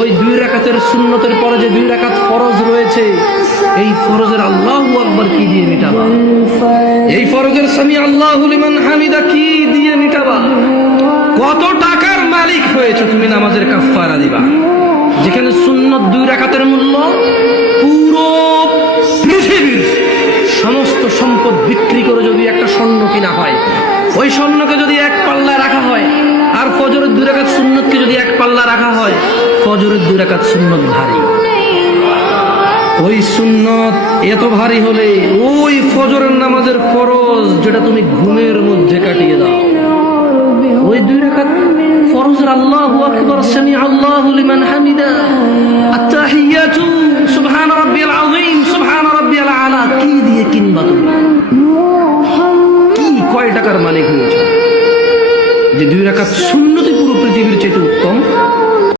ওই 2 রাকাতের সুন্নতের পরে যে 2 রাকাত ফরজ রয়েছে, এই ফরজের আল্লাহু আকবার কি দিয়ে মিটাবা? এই ফরজের সামি আল্লাহু লিমান হামিদা কি দিয়ে মিটাবা? কত টাকার মালিক হয়েছে তুমি নামাজের কাফারা দিবা? যেখানে সুন্নত 2 রাকাতের মূল্য পুরো পৃথিবীর সমস্ত সম্পদ বিক্রি করে যদি একটা স্বর্ণ কিনা হয়, ওই স্বর্ণকে যদি এক পাল্লা রাখা হয়, আর ফজরের 2 রাকাত সুন্নতকে যদি এক পাল্লা রাখা হয়, ফজরের 2 রাকাত সুন্নত ভারী। ওই সুন্নত এত ভারী হলে ওই ফজরের নামাজের ফরজ যেটা তুমি ঘুমের মধ্যে কাটিয়ে দাও, ওই 2 রাকাত ফরজের আল্লাহু আকবার সামি আল্লাহু লিমান হামিদা আত-তাহিয়াতু সুবহান রাব্বিয়াল আযীম সুবহান রাব্বিয়াল আলা কি দিয়ে কিনবা তুমি? কি কয় টাকার মালিক হয়েছে যে 2 রাকাত সুন্নতই পুরো পৃথিবীর চেয়ে উত্তম?